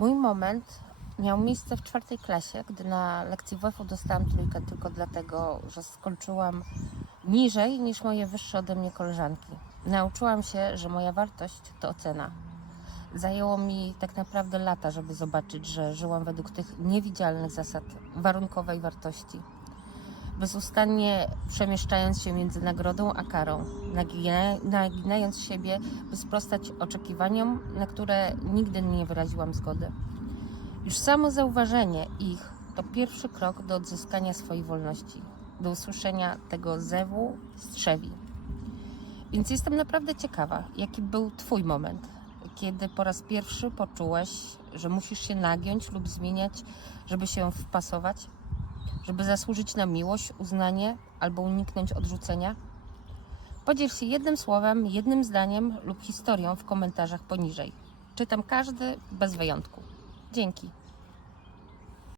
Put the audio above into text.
Mój moment miał miejsce w czwartej klasie, gdy na lekcji WF-u dostałam trójkę tylko dlatego, że skończyłam niżej niż moje wyższe ode mnie koleżanki. Nauczyłam się, że moja wartość to ocena. Zajęło mi tak naprawdę lata, żeby zobaczyć, że żyłam według tych niewidzialnych zasad warunkowej wartości. Bezustannie przemieszczając się między nagrodą a karą, nagina- naginając siebie, by sprostać oczekiwaniom, na które nigdy nie wyraziłam zgody. Już samo zauważenie ich to pierwszy krok do odzyskania swojej wolności, do usłyszenia tego zewu strzewi. Więc jestem naprawdę ciekawa, jaki był Twój moment, kiedy po raz pierwszy poczułeś, że musisz się nagiąć lub zmieniać, żeby się wpasować, żeby zasłużyć na miłość, uznanie albo uniknąć odrzucenia? Podziel się jednym słowem, jednym zdaniem lub historią w komentarzach poniżej. Czytam każdy bez wyjątku. Dzięki.